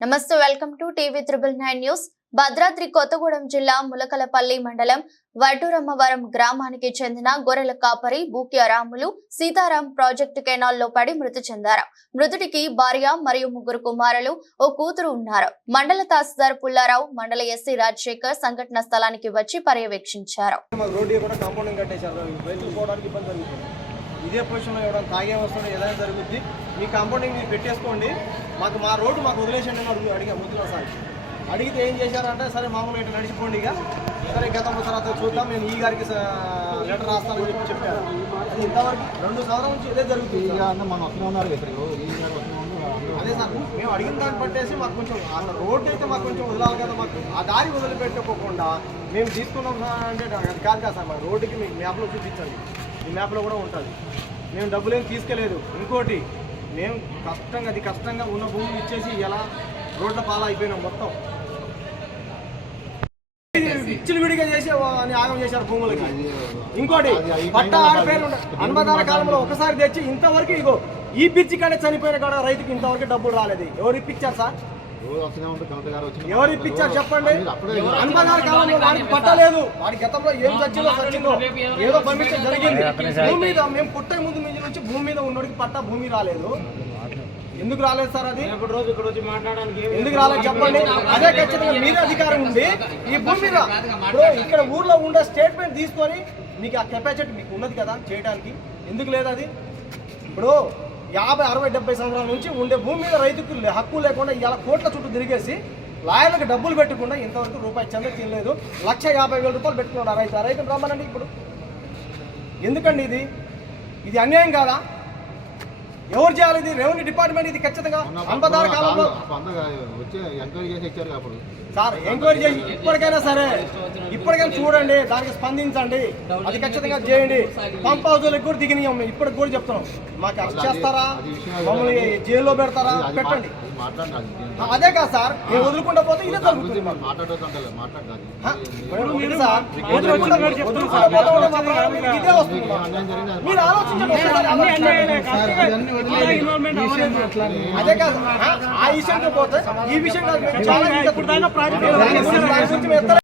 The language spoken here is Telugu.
నమస్తే welcome to TV triple nine news. Bhadradri Kothagudem జిల్లా ములకలపల్లి మండలం వడ్డూరమ్మవరం గ్రామానికి చెందిన గొర్రెల కాపరి బూక్య రాములు సీతారాం ప్రాజెక్టు కెనాల్లో పడి మృతి చెందారు. మృతుడికి భార్య మరియు ముగ్గురు కుమారులు ఓ కూతురు ఉన్నారు. మండల తహసీల్దార్ పుల్లారావు మండల ఎస్సీ రాజశేఖర్ సంఘటన స్థలానికి వచ్చి పర్యవేక్షించారు. ఇదే పొజిషన్లో ఇవ్వడం తాగే వస్తుండే ఏదైనా జరుగుద్ది మీ కాంపౌండింగ్ మీరు పెట్టేసుకోండి. మాకు మా రోడ్డు మాకు వదిలేసండి అని అడిగా ముద్దుల సార్. అడిగితే ఏం చేశారంటే సరే మామూలుగా ఇట్లా నడిచిపోండి ఇక. సరే గత తర్వాత చూద్దాం నేను ఈ గారికి లెటర్ రాస్తాను అని చెప్పి చెప్పారు. అది ఇంతవరకు రెండు సంవత్సరం నుంచి ఇదే జరుగుతుంది ఇక మనం వస్తూనే ఉన్నారు అదే సార్ మేము అడిగిన దాన్ని పట్టేసి మాకు కొంచెం అసలు రోడ్డు అయితే మాకు కొంచెం వదలాలి కదా మాకు. ఆ దారి వదిలిపెట్టుకోకుండా మేము తీసుకున్నాం అంటే అది కాదు కదా సార్ మా రోడ్డుకి మీకు మ్యాప్లో చూపించండి. ఈ మ్యాప్లో కూడా ఉంటుంది. మేము డబ్బులు ఏం తీసుకెలేదు. ఇంకోటి మేము కష్టంగా అది కష్టంగా ఉన్న భూమి ఇచ్చేసి ఎలా రోడ్ల పాలు అయిపోయినాం మొత్తం. విచ్చులు విడిగా చేసి ఆగం చేశారు భూములకి. ఇంకోటి పట్ట అన్మదాన కాలంలో ఒకసారి తెచ్చి ఇంతవరకు ఇగో ఈ పిచ్చి కాడే చనిపోయిన కాడ రైతుకి ఇంతవరకు డబ్బులు రాలేదు. ఎవరు ఇప్పించారు సార్? గారు ఎవరు ఇప్పించారు చెప్పండి? అన్మదాన కాలంలో వాడికి పట్టలేదు. వాడి గతంలో ఏం చచ్చిందో సచ్చిందో ఏదో పర్మిషన్ జరిగింది. భూమి మీద మేము పుట్టే ముందు నుంచి నుంచి భూమి మీద ఉన్నోడికి పట్ట భూమి రాలేదు. ఎందుకు రాలేదు సార్ అది? రోజు ఇక్కడ వచ్చి మాట్లాడడానికి ఎందుకు రాలేదు చెప్పండి. అదే ఖచ్చితంగా మీరే అధికారం ఉంది ఈ భూమి మీద ఇక్కడ ఊర్లో ఉండే స్టేట్మెంట్ తీసుకొని మీకు ఆ కెపాసిటీ మీకు ఉన్నది కదా చేయడానికి ఎందుకు లేదు అది? ఇప్పుడు యాభై అరవై డెబ్బై సంవత్సరాల నుంచి ఉండే భూమి మీద రైతుకు హక్కు లేకుండా ఇలా కోట్ల చుట్టూ తిరిగేసి లాయర్లకు డబ్బులు పెట్టకుండా ఇంతవరకు రూపాయి చెంద తినలేదు లక్ష యాభై వేల రూపాయలు పెట్టుకున్నాడు ఆ రైతు. ఆ రైతును రమ్మనండి ఇప్పుడు. ఎందుకండి ఇది? ఇది అన్యాయం కాదా? ఎవరు చేయాలి ఇది? రెవెన్యూ డిపార్ట్మెంట్ ఇది ఖచ్చితంగా. అన్పదాల కాలంలో. సార్ ఎంక్వైరీ చేసి ఇప్పటికైనా సరే ఇప్పటికైనా చూడండి దానికి స్పందించండి. అది ఖచ్చితంగా చేయండి. పంప్ హౌజులకు కూడా దిగినాం మేము ఇప్పటికి కూడా చెప్తున్నాం. మాకు అరెస్ట్ చేస్తారా? మమ్మల్ని జైల్లో పెడతారా? పెట్టండి. అదే కాదు సార్. మేము వదులుకుంటా పోతే ఇదే జరుగుతుంది. మీరు ఆలోచించండి. అదే కాదు ఆ- విషయంతో పోతే ఈ విషయం కాదు. చాలా ఇంకా దాని ఎత్తలేదు.